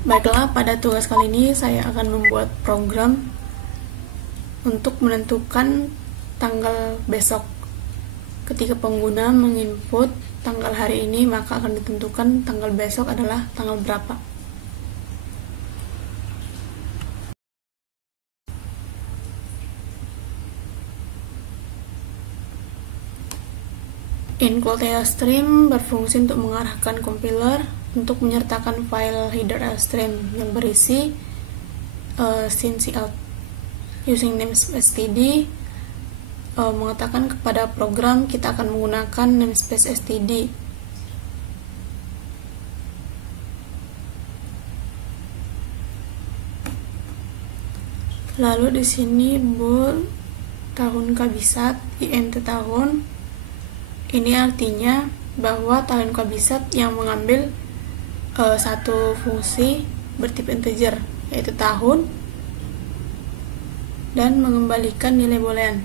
Baiklah, pada tugas kali ini saya akan membuat program untuk menentukan tanggal besok. Ketika pengguna menginput tanggal hari ini, maka akan ditentukan tanggal besok adalah tanggal berapa. Include Airstream berfungsi untuk mengarahkan compiler untuk menyertakan file header Airstream yang berisi scene cout. Using namespace std mengatakan kepada program kita akan menggunakan namespace std. Lalu di sini bool tahun kabisat int tahun. Ini artinya bahwa tahun kabisat yang mengambil satu fungsi bertipe integer, yaitu tahun, dan mengembalikan nilai boolean.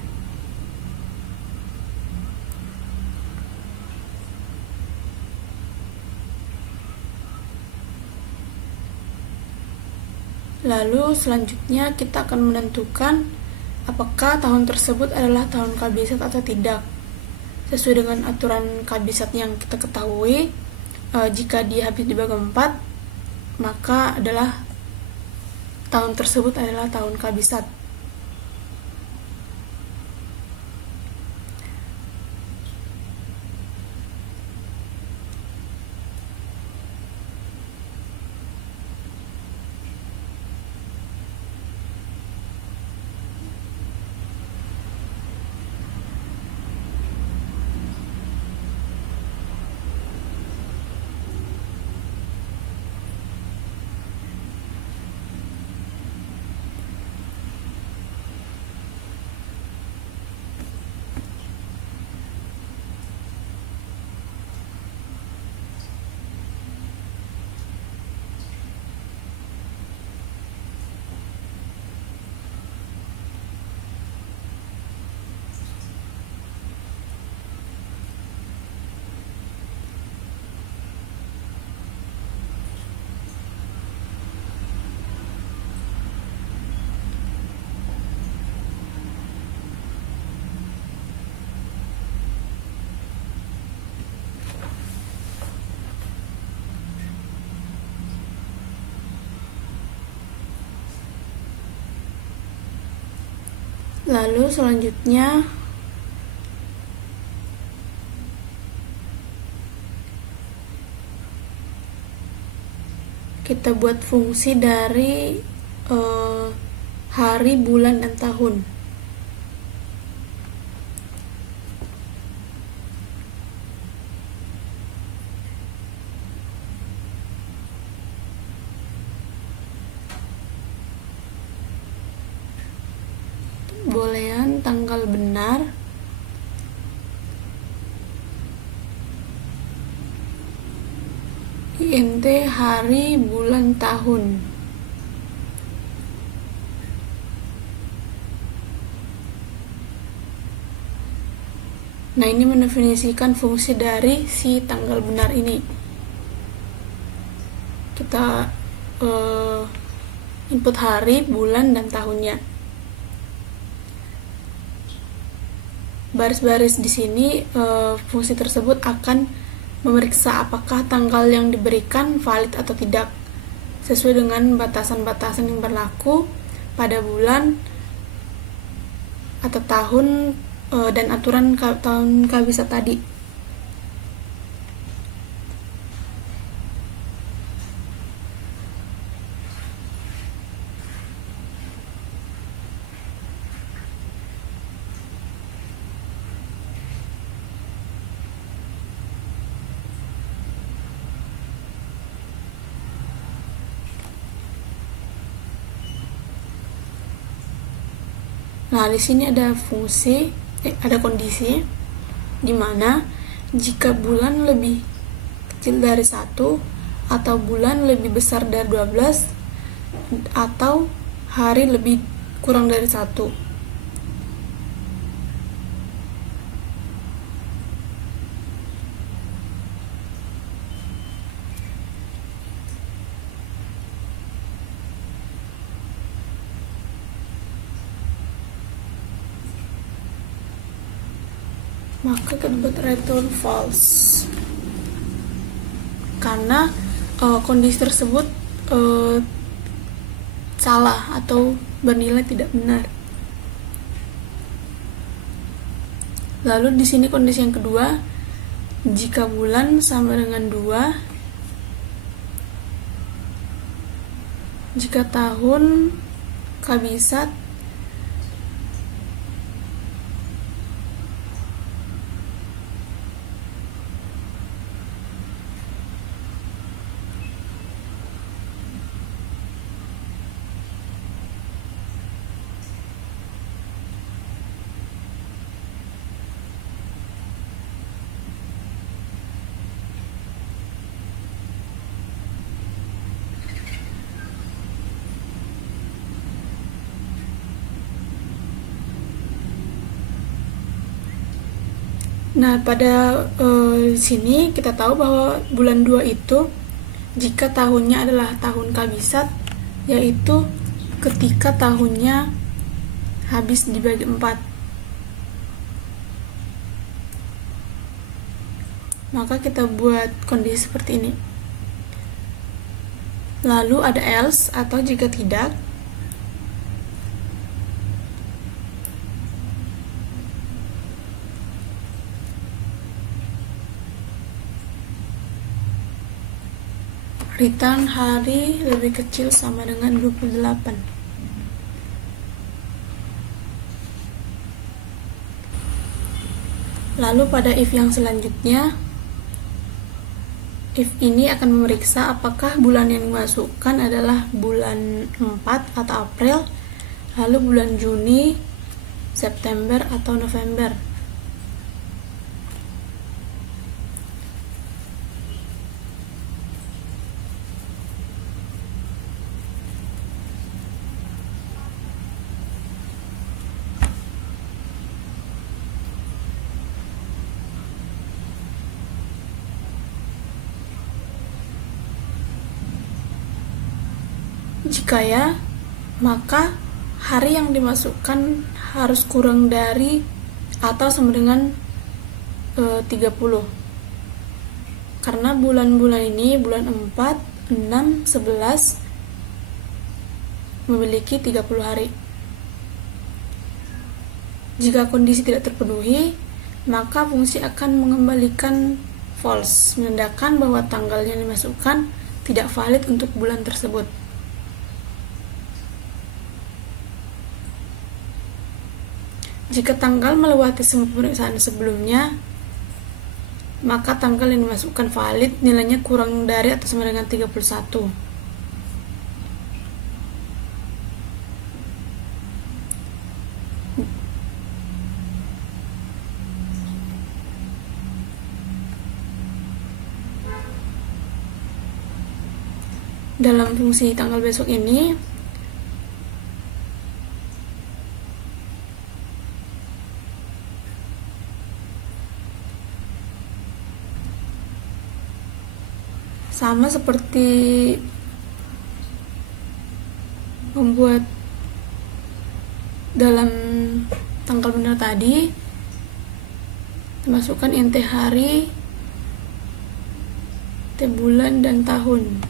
Lalu selanjutnya kita akan menentukan apakah tahun tersebut adalah tahun kabisat atau tidak. Sesuai dengan aturan kabisat yang kita ketahui, jika dia habis dibagi 4, maka adalah tahun tersebut adalah tahun kabisat. Lalu selanjutnya kita buat fungsi dari hari, bulan, dan tahun. Boolean tanggal benar, int hari, bulan, tahun. Nah, ini mendefinisikan fungsi dari si tanggal benar ini. Kita input hari, bulan, dan tahunnya. Baris-baris di sini fungsi tersebut akan memeriksa apakah tanggal yang diberikan valid atau tidak sesuai dengan batasan-batasan yang berlaku pada bulan atau tahun dan aturan tahun kabisat tadi. Nah, di sini ada ada kondisi di mana jika bulan lebih kecil dari 1 atau bulan lebih besar dari 12 atau hari lebih kurang dari 1. maka kita buat return false karena kondisi tersebut salah atau bernilai tidak benar. Lalu di sini kondisi yang kedua, jika bulan sama dengan 2, jika tahun kabisat Nah, pada sini kita tahu bahwa bulan 2 itu jika tahunnya adalah tahun kabisat, yaitu ketika tahunnya habis dibagi 4. Maka kita buat kondisi seperti ini. Lalu ada else atau jika tidak. Return hari lebih kecil sama dengan 28. Lalu pada if yang selanjutnya, if ini akan memeriksa apakah bulan yang dimasukkan adalah bulan 4 atau April, lalu bulan Juni, September atau November. Jika ya, maka hari yang dimasukkan harus kurang dari atau sama dengan 30. Karena bulan-bulan ini, bulan 4, 6, 11 memiliki 30 hari. Jika kondisi tidak terpenuhi, maka fungsi akan mengembalikan false, menandakan bahwa tanggal yang dimasukkan tidak valid untuk bulan tersebut. Jika tanggal melewati semua pemeriksaan sebelumnya, maka tanggal yang dimasukkan valid, nilainya kurang dari atau sama dengan 31. Dalam fungsi tanggal besok ini, sama seperti membuat dalam tanggal benar tadi, masukkan inti hari, inti bulan, dan tahun.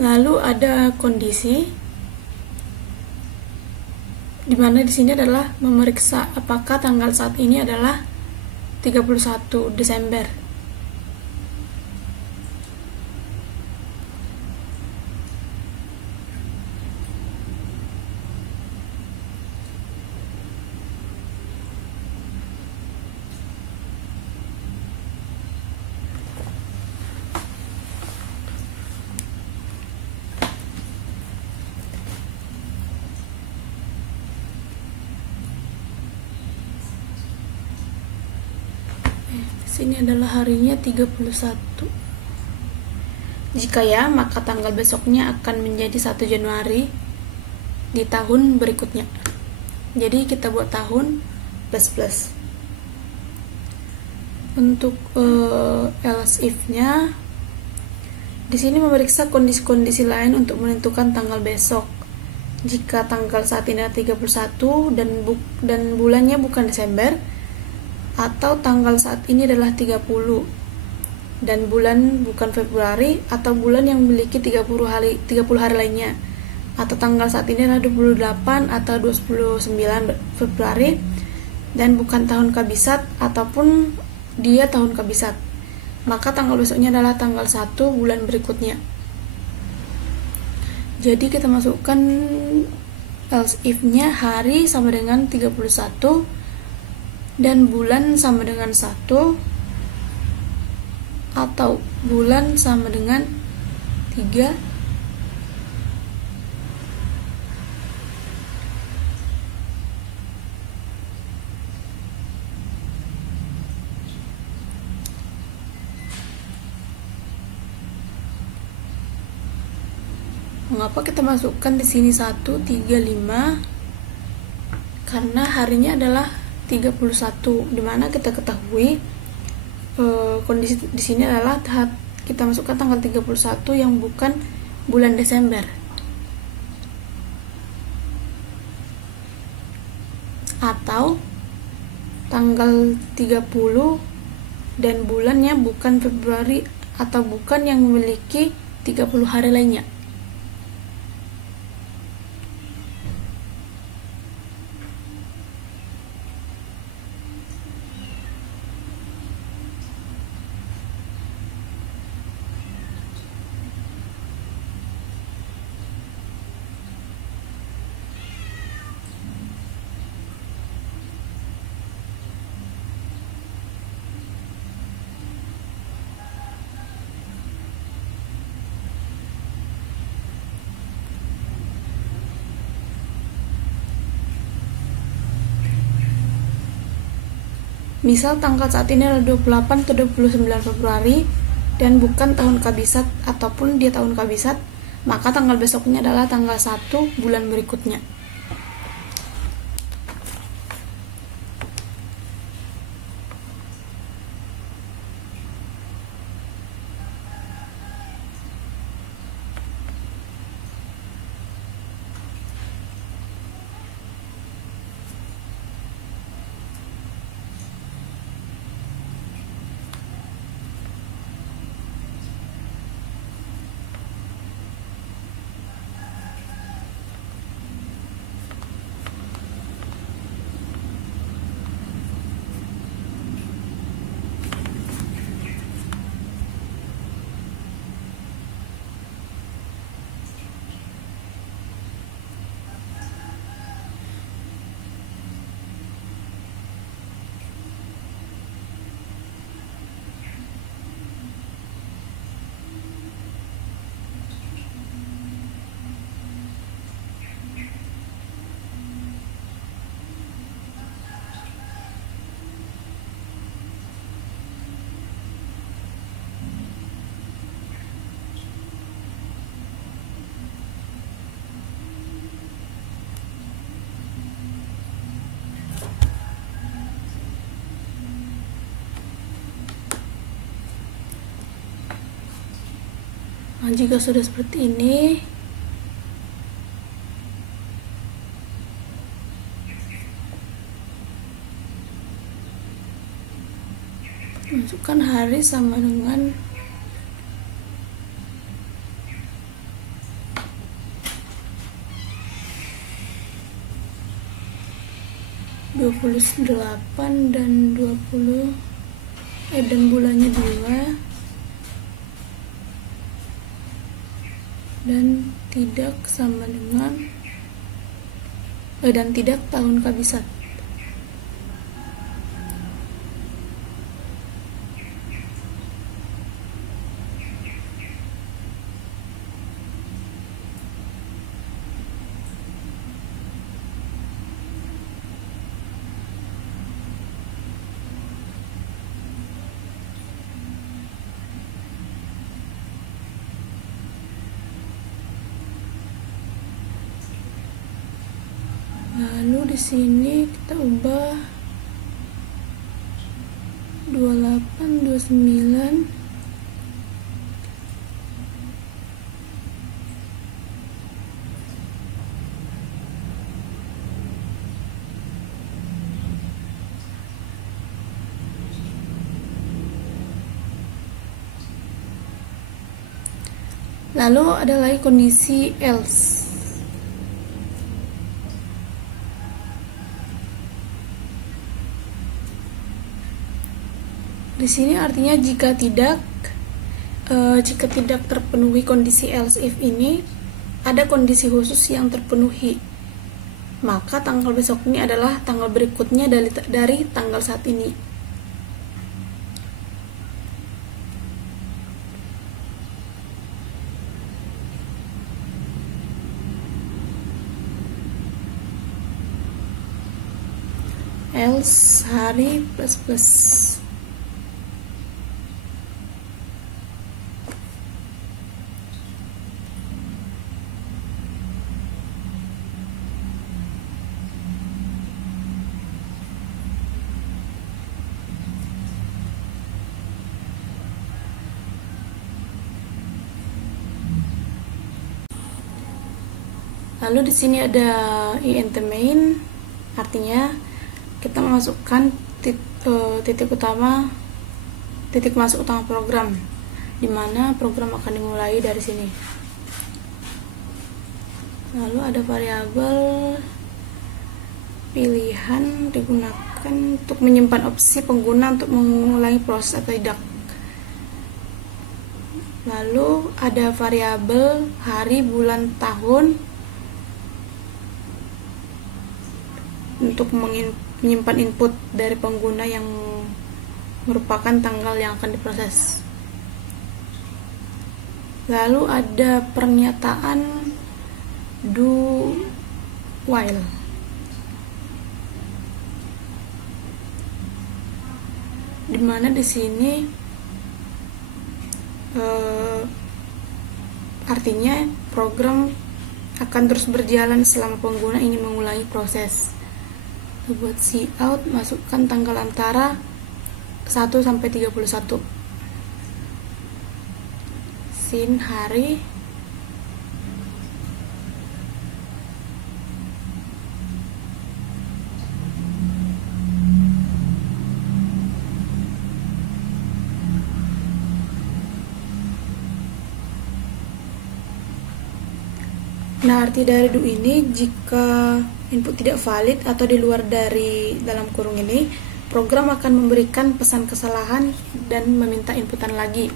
Lalu ada kondisi dimana di sini adalah memeriksa apakah tanggal saat ini adalah 31 Desember. Sini adalah harinya 31. Jika ya, maka tanggal besoknya akan menjadi 1 Januari di tahun berikutnya. Jadi kita buat tahun plus. Untuk else if-nya, di sini memeriksa kondisi-kondisi lain untuk menentukan tanggal besok. jika tanggal saat ini adalah 31 dan bulannya bukan Desember, atau tanggal saat ini adalah 30 dan bulan bukan Februari, atau bulan yang memiliki 30 hari lainnya, atau tanggal saat ini adalah 28 atau 29 Februari dan bukan tahun kabisat ataupun dia tahun kabisat, maka tanggal besoknya adalah tanggal 1 bulan berikutnya. Jadi kita masukkan else if-nya hari sama dengan 31 dan bulan sama dengan 1, atau bulan sama dengan 3, mengapa kita masukkan di sini 1, 3, 5? Karena harinya adalah 31, dimana kita ketahui kondisi di sini adalah kita masukkan tanggal 31 yang bukan bulan Desember, atau tanggal 30 dan bulannya bukan Februari atau bukan yang memiliki 30 hari lainnya. Misal tanggal saat ini adalah 28 atau 29 Februari dan bukan tahun kabisat ataupun dia tahun kabisat, maka tanggal besoknya adalah tanggal 1 bulan berikutnya. Nah, jika sudah seperti ini, masukkan hari sama dengan dua 28 dan 20 dan bulannya 2 dan tidak sama dengan dan tidak tahun kabisat. Lalu di sini kita ubah 28, 29 . Lalu ada lagi kondisi else. Di sini artinya jika tidak terpenuhi kondisi else if ini, ada kondisi khusus yang terpenuhi, maka tanggal besok ini adalah tanggal berikutnya dari tanggal saat ini. Else hari plus plus. Lalu di sini ada int main, artinya kita memasukkan titik masuk utama program, di mana program akan dimulai dari sini. Lalu ada variabel pilihan digunakan untuk menyimpan opsi pengguna untuk mengulangi proses atau tidak. Lalu ada variabel hari, bulan, tahun untuk menyimpan input dari pengguna yang merupakan tanggal yang akan diproses. Lalu ada pernyataan do while. Dimana di sini artinya program akan terus berjalan selama pengguna ingin mengulangi proses. Buat cout, masukkan tanggal antara 1 sampai 31. Sin hari. Nah, arti dari do ini, jika input tidak valid atau di luar dari dalam kurung ini, program akan memberikan pesan kesalahan dan meminta inputan lagi.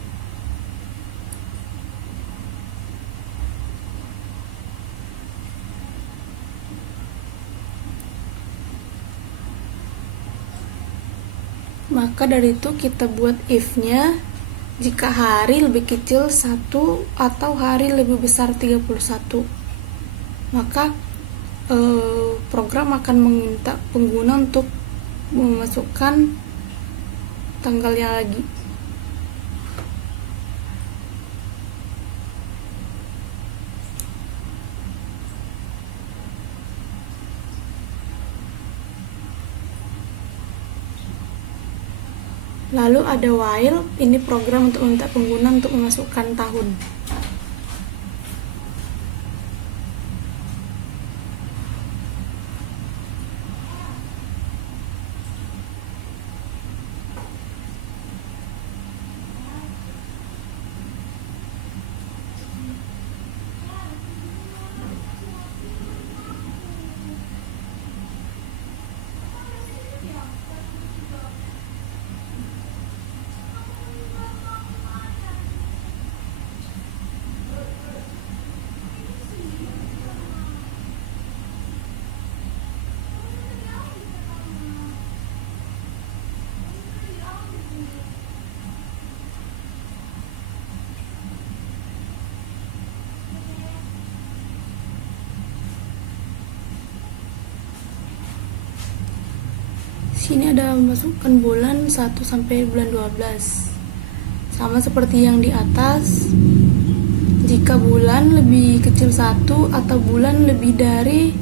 Maka dari itu kita buat if-nya, jika hari lebih kecil 1 atau hari lebih besar 31, maka program akan meminta pengguna untuk memasukkan tanggalnya lagi. Lalu ada while, ini program untuk meminta pengguna untuk memasukkan tahun. Sini ada masukkan bulan 1 sampai bulan 12. Sama seperti yang di atas, jika bulan lebih kecil 1 atau bulan lebih dari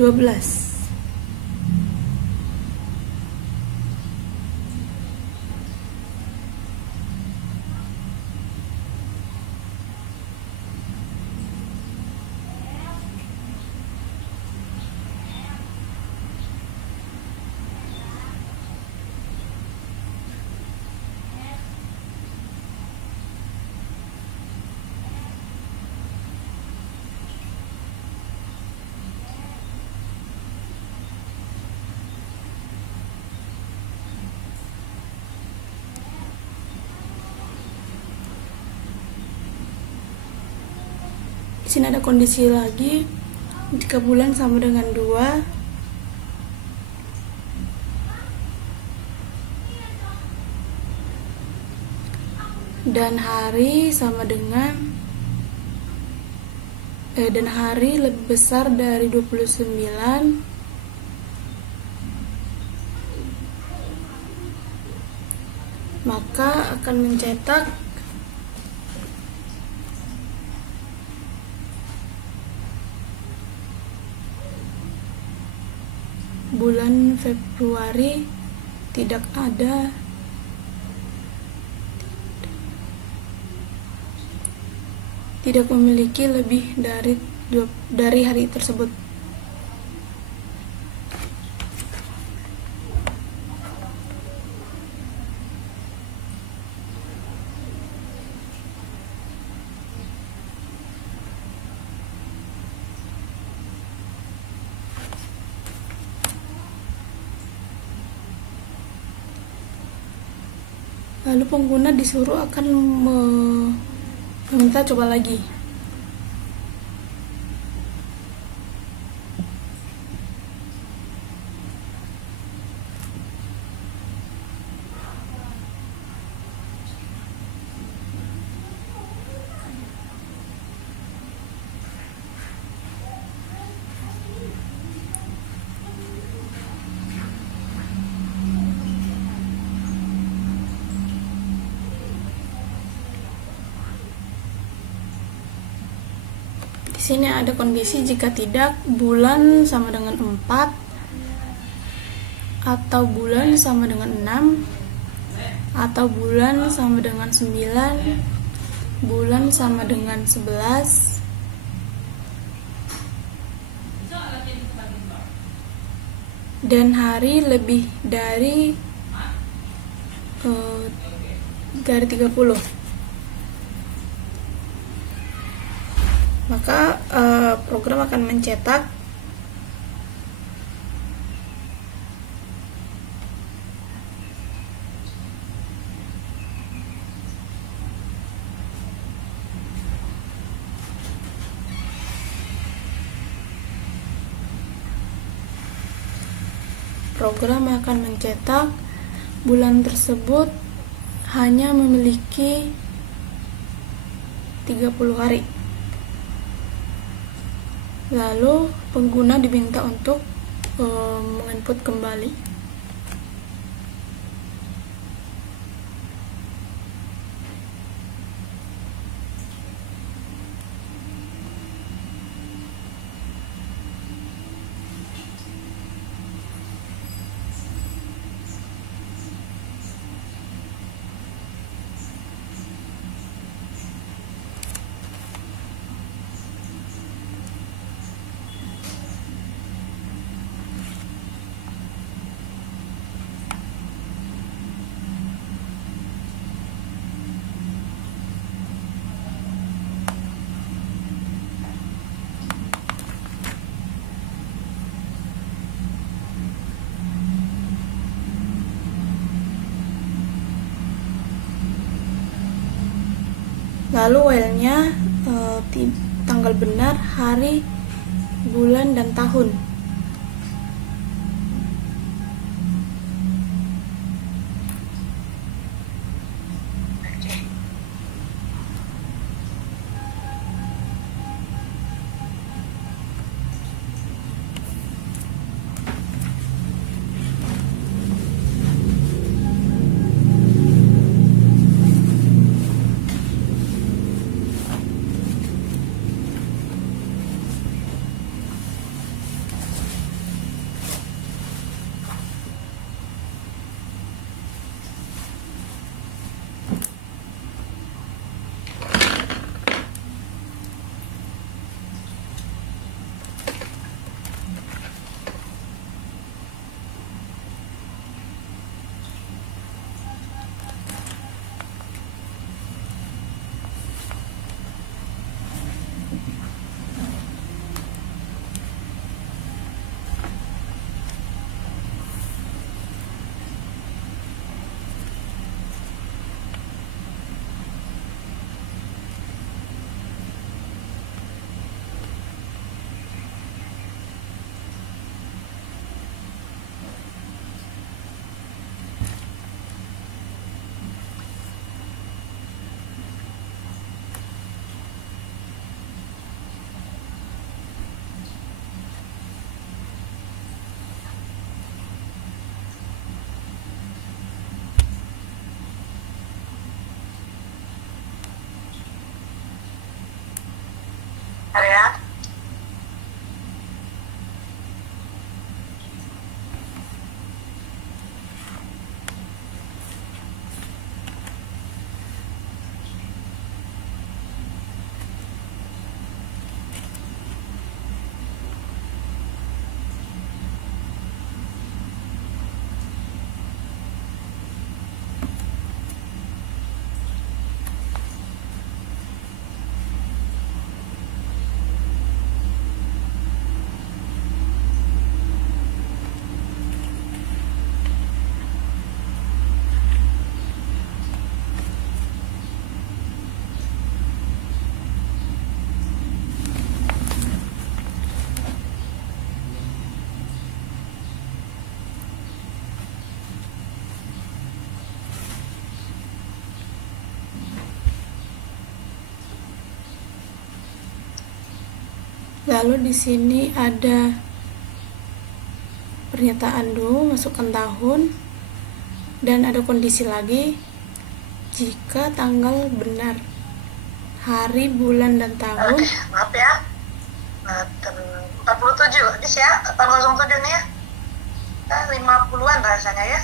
12. Di sini ada kondisi lagi, jika bulan sama dengan 2, dan hari sama dengan dan hari lebih besar dari 29, maka akan mencetak bulan Februari tidak ada, tidak memiliki lebih dari hari tersebut. Lalu pengguna disuruh akan meminta coba lagi. Di sini ada kondisi jika tidak, bulan sama dengan 4, atau bulan sama dengan 6, atau bulan sama dengan 9, bulan sama dengan 11, dan hari lebih dari 30. Maka program akan mencetak bulan tersebut hanya memiliki 30 hari. Lalu pengguna diminta untuk menginput kembali. Lalu while-nya tanggal benar, hari, bulan, dan tahun. Lalu di sini ada pernyataan dulu, masukkan tahun, dan ada kondisi lagi. Jika tanggal benar, hari, bulan, dan tahun. Oke, maaf ya. 47 dis ya, tanggal 07 nih ya. 50-an rasanya ya.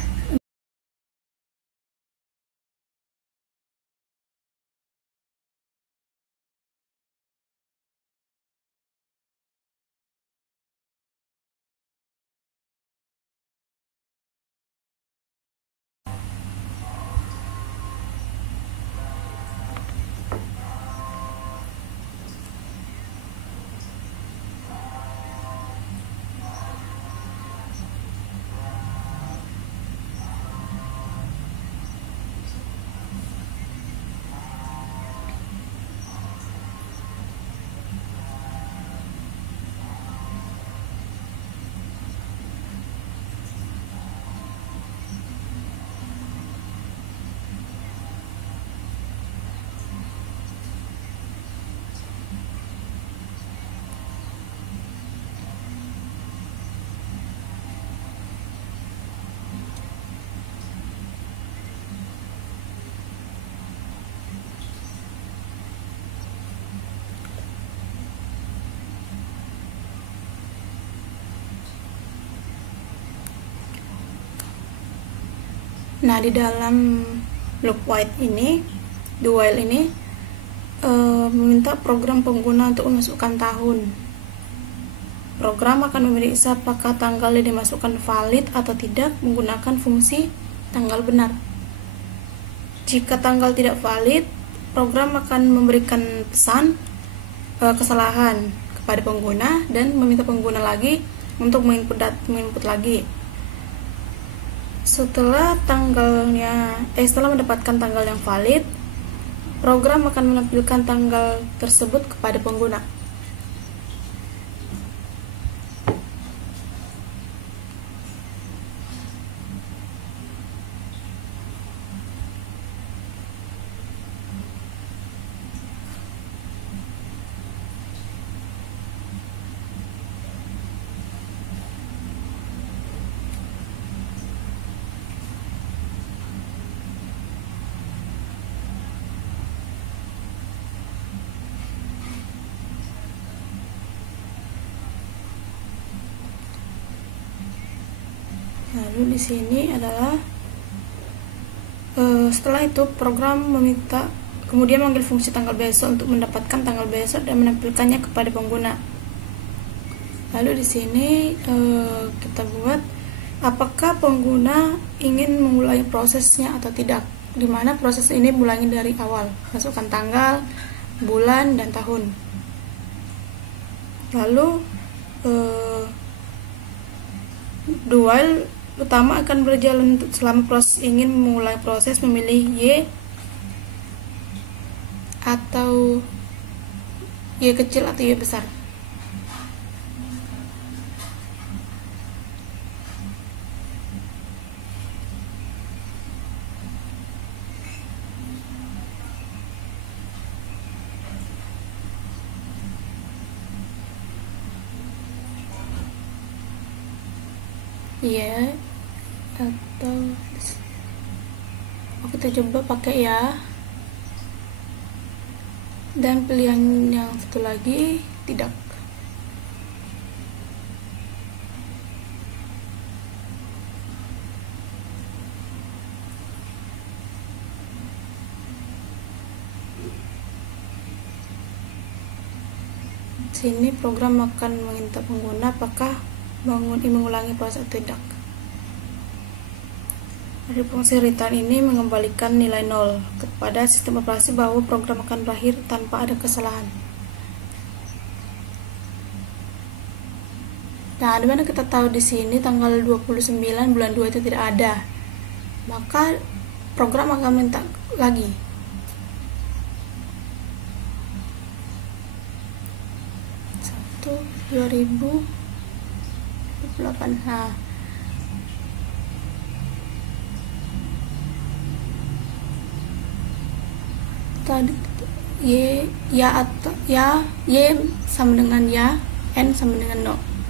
Nah, di dalam loop while ini meminta program pengguna untuk memasukkan tahun. Program akan memeriksa apakah tanggal yang dimasukkan valid atau tidak menggunakan fungsi tanggal benar. Jika tanggal tidak valid, program akan memberikan pesan kesalahan kepada pengguna dan meminta pengguna lagi untuk menginput lagi. Setelah mendapatkan tanggal yang valid, program akan menampilkan tanggal tersebut kepada pengguna. Lalu di sini adalah setelah itu program kemudian memanggil fungsi tanggal besok untuk mendapatkan tanggal besok dan menampilkannya kepada pengguna. Lalu di sini kita buat apakah pengguna ingin mengulangi prosesnya atau tidak, di mana proses ini mulai dari awal, masukkan tanggal, bulan, dan tahun. Lalu dual utama akan berjalan selama proses ingin memulai proses memilih Y atau Y kecil atau Y besar. Ya atau kita coba pakai ya, dan pilihan yang satu lagi tidak. Sini program akan meminta pengguna apakah mengulangi proses atau tidak. Dari fungsi return ini mengembalikan nilai 0 kepada sistem operasi bahwa program akan berakhir tanpa ada kesalahan. Nah, dimana kita tahu di sini tanggal 29 bulan 2 itu tidak ada, maka program akan minta lagi. Satu 2008. Nah, tadi Y atau Y sama dengan ya N sama dengan 0.